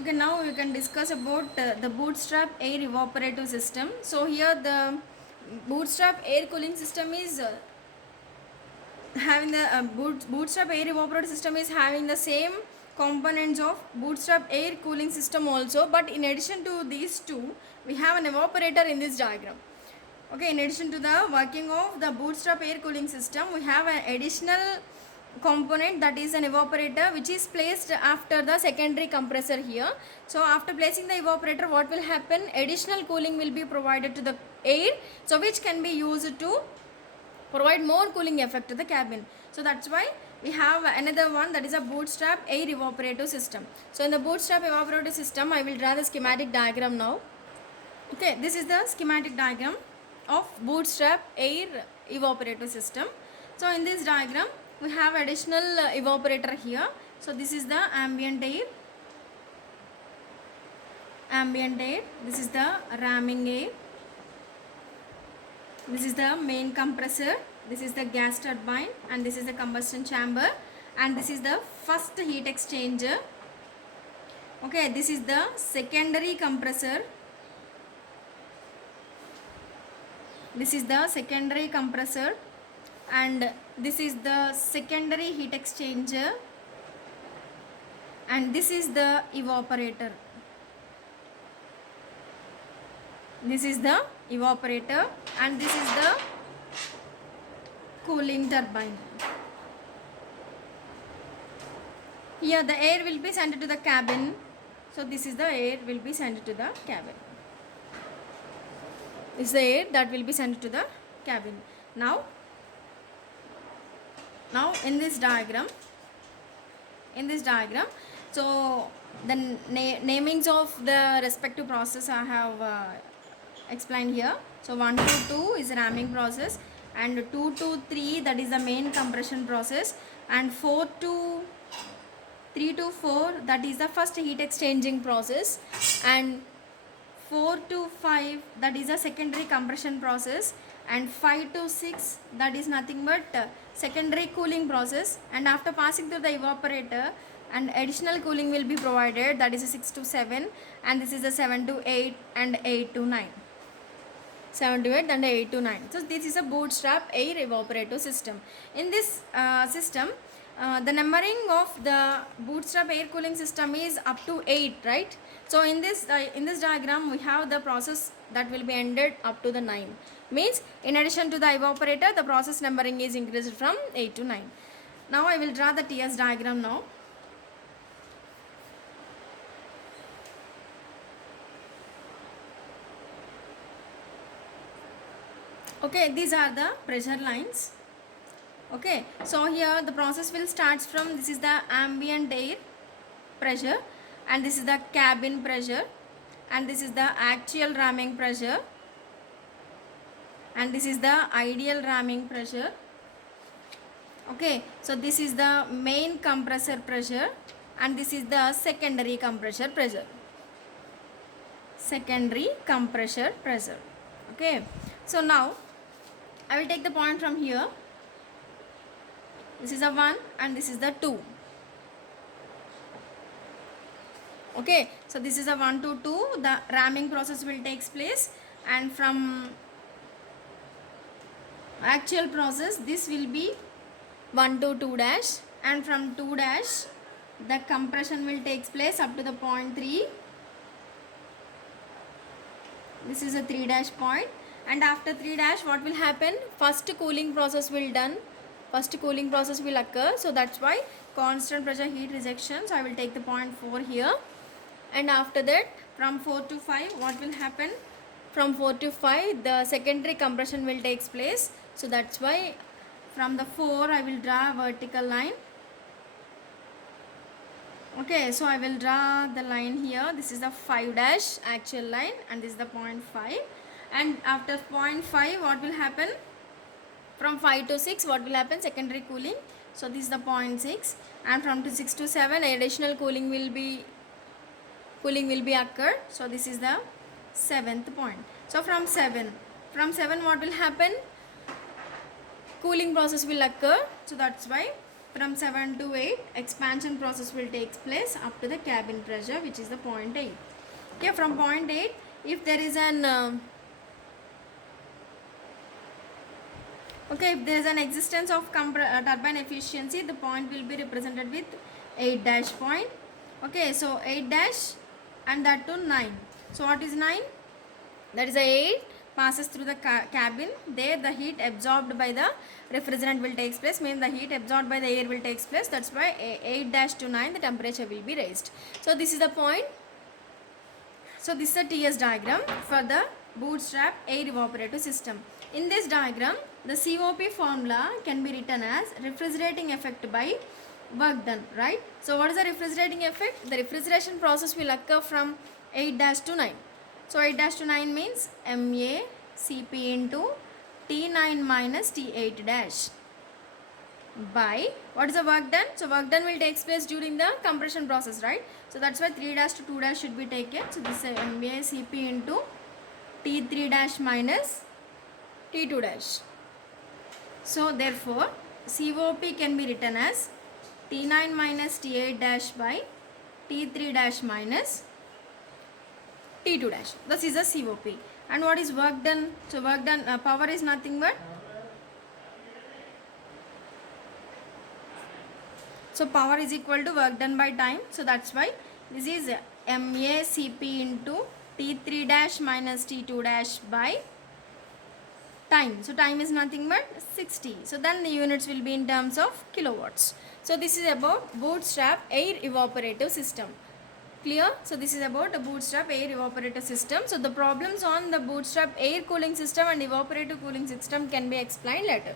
Okay, now we can discuss about the bootstrap air evaporative system. So here the bootstrap air cooling system is having the bootstrap air evaporator system is having the same components of bootstrap air cooling system also, but in addition to these two we have an evaporator in this diagram. Okay, in addition to the working of the bootstrap air cooling system, we have an additional component, that is an evaporator, which is placed after the secondary compressor here. So after placing the evaporator, what will happen, additional cooling will be provided to the air, so which can be used to provide more cooling effect to the cabin. So that's why we have another one, that is a bootstrap air evaporator system. So in the bootstrap evaporator system, I will draw the schematic diagram now. Okay, this is the schematic diagram of bootstrap air evaporator system. So in this diagram we have additional evaporator here. So this is the ambient air, this is the ramming air, this is the main compressor, this is the gas turbine, and this is the combustion chamber, and this is the first heat exchanger. Okay, this is the secondary compressor, this is the secondary compressor, and this is the secondary heat exchanger, and this is the evaporator. This is the evaporator, and this is the cooling turbine. Here the air will be sent to the cabin. So this is the air will be sent to the cabin. This is the air that will be sent to the cabin. Now in this diagram, so the namings of the respective process I have explained here. So 1 to 2 is ramming process, and 2 to 3, that is the main compression process, and 3 to 4, that is the first heat exchanging process, and 4 to 5, that is a secondary compression process, and 5 to 6, that is nothing but secondary cooling process, and after passing through the evaporator, and additional cooling will be provided, that is a 6 to 7, and this is a 7 to 8 and 8 to 9. 7 to 8 and 8 to 9. So this is a bootstrap air evaporator system. In this system, the numbering of the bootstrap air cooling system is up to 8, right? So in this diagram we have the process that will be ended up to the 9. Means in addition to the evaporator, the process numbering is increased from 8 to 9. Now I will draw the TS diagram now. Okay, these are the pressure lines. Okay, so here the process will start from, this is the ambient air pressure, and this is the cabin pressure, and this is the actual ramming pressure, and this is the ideal ramming pressure. Okay, so this is the main compressor pressure, and this is the secondary compressor pressure. Okay, so now I will take the point from here. This is a 1 and this is the 2. Okay, so this is a 1 to 2, the ramming process will take place, and from actual process this will be 1 to 2 dash, and from 2 dash the compression will take place up to the point 3. This is a 3 dash point, and after 3 dash what will happen, first cooling process will occur. So that's why constant pressure heat rejection. So I will take the point 4 here, and after that from 4 to 5 what will happen, from 4 to 5 the secondary compression will take place. So that's why from the 4 I will draw a vertical line. Okay, so I will draw the line here. This is the 5 dash actual line, and this is the point 5, and after point 5 what will happen, from 5 to 6 what will happen, secondary cooling. So this is the point 6, and from 6 to 7 additional cooling will be occurred. So this is the 7th point. So from 7 what will happen, cooling process will occur. So that's why from 7 to 8 expansion process will take place up to the cabin pressure, which is the point 8. Okay, from point 8, if there is an if there is an existence of turbine efficiency, the point will be represented with 8 dash point. Okay, so 8 dash and that to 9. So what is 9? That is a 8 passes through the cabin. There the heat absorbed by the refrigerant will take place, means the heat absorbed by the air will take place. That's why 8 dash to 9 the temperature will be raised. So this is the point. So this is a TS diagram for the bootstrap air evaporator system. In this diagram, the COP formula can be written as refrigerating effect by work done, right? So what is the refrigerating effect? The refrigeration process will occur from 8 dash to 9. So 8 dash to 9 means MA Cp into T9 minus T8 dash by what is the work done? So work done will take place during the compression process, right? So that's why 3 dash to 2 dash should be taken. So this is MA Cp into T3 dash minus T2 dash. So therefore COP can be written as T9 minus T8 dash by T3 dash minus T2 dash. This is a COP. And what is work done? So work done, power is nothing but, so power is equal to work done by time. So that's why this is MA Cp into T3 dash minus T2 dash by time. So time is nothing but 60. So then the units will be in terms of kilowatts. So this is about bootstrap air evaporator system. Clear? So this is about the bootstrap air evaporator system. So the problems on the bootstrap air cooling system and evaporator cooling system can be explained later.